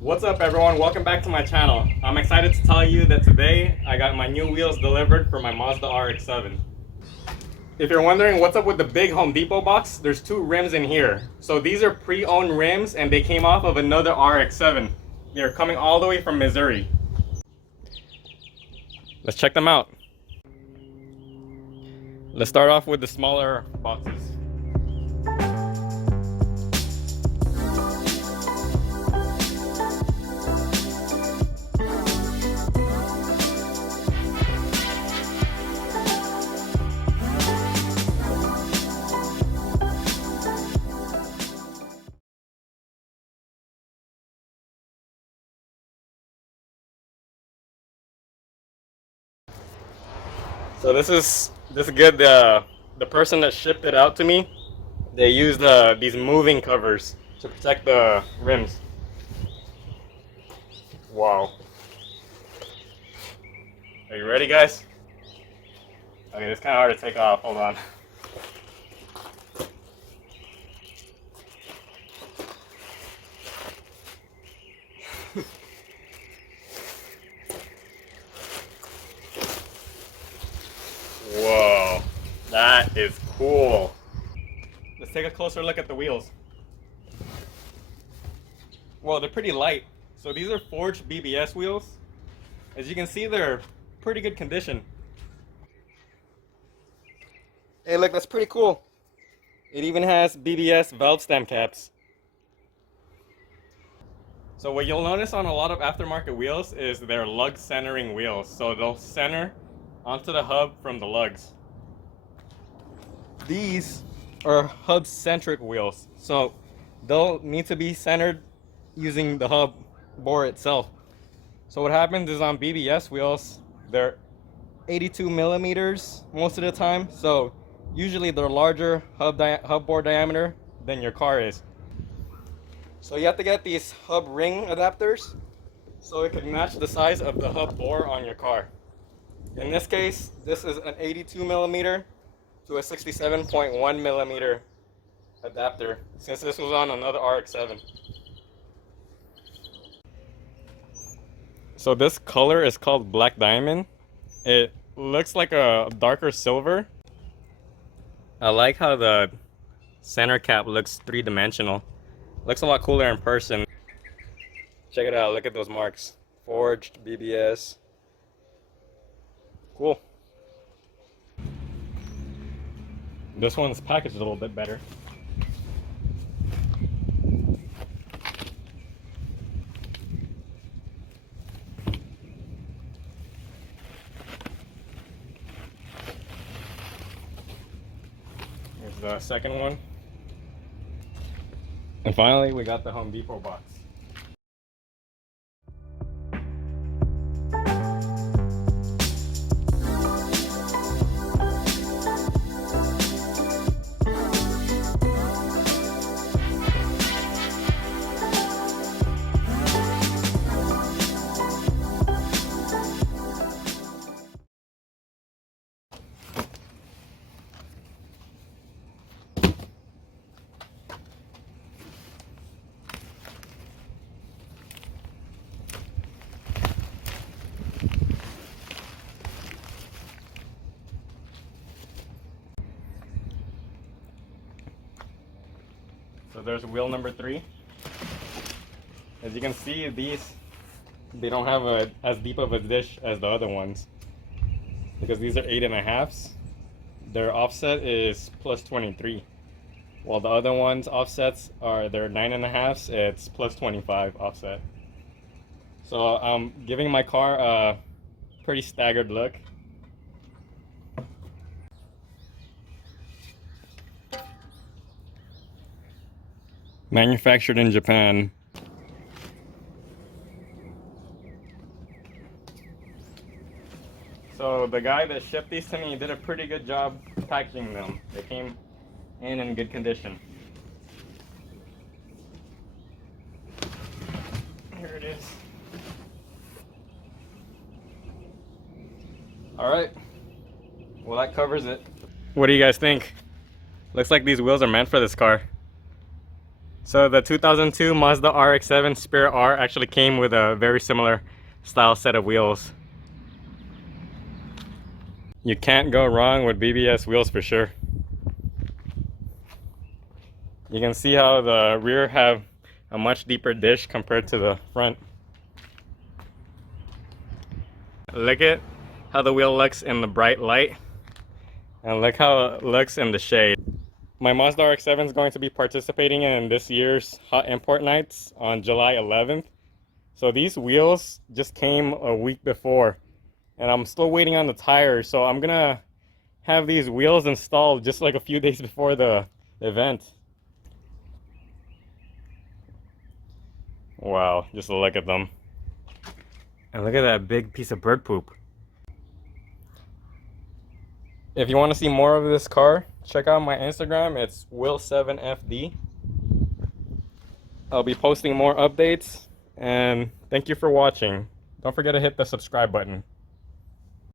What's up everyone, welcome back to my channel. I'm excited to tell you that today I got my new wheels delivered for my Mazda RX-7. If you're wondering what's up with the big Home Depot box, there's two rims in here. So these are pre-owned rims and they came off of another RX-7. They're coming all the way from Missouri. Let's check them out. Let's start off with the smaller boxes. So this is good. The person that shipped it out to me, they used these moving covers to protect the rims. Wow. Are you ready, guys? Okay, it's kind of hard to take off. Hold on. Whoa, that is cool. Let's take a closer look at the wheels. Well, they're pretty light. So these are forged BBS wheels. As you can see, they're pretty good condition. Hey, look, that's pretty cool. It even has BBS valve stem caps. So what you'll notice on a lot of aftermarket wheels is they're lug centering wheels. So they'll center onto the hub from the lugs. These are hub centric wheels, so they'll need to be centered using the hub bore itself. So what happens is on BBS wheels, they're 82 millimeters most of the time, so usually they're larger hub bore diameter than your car is. So you have to get these hub ring adapters so it can match the size of the hub bore on your car. In this case, this is an 82 millimeter to a 67.1 millimeter adapter, since this was on another RX-7. So this color is called Black Diamond. It looks like a darker silver. I like how the center cap looks three-dimensional. Looks a lot cooler in person. Check it out, look at those marks. Forged, BBS. Cool. This one's packaged a little bit better. Here's the second one. And finally, we got the Home Depot box. So there's wheel number 3. As you can see, they don't have as deep of a dish as the other ones, because these are 8.5s. Their offset is plus 23, while the other ones offsets are they're 9.5s. It's plus 25 offset. So I'm giving my car a pretty staggered look. Manufactured in Japan. So the guy that shipped these to me did a pretty good job packaging them. They came in good condition. Here it is. All right. Well, that covers it. What do you guys think? Looks like these wheels are meant for this car. So the 2002 Mazda RX-7 Spirit R actually came with a very similar style set of wheels. You can't go wrong with BBS wheels for sure. You can see how the rear have a much deeper dish compared to the front. Look at how the wheel looks in the bright light, and look how it looks in the shade. My Mazda RX-7 is going to be participating in this year's Hot Import Nights on July 11th. So these wheels just came a week before, and I'm still waiting on the tires. So I'm gonna have these wheels installed just like a few days before the event. Wow, just look at them. And look at that big piece of bird poop. If you want to see more of this car, check out my Instagram. It's Will7FD. I'll be posting more updates, and thank you for watching. Don't forget to hit the subscribe button.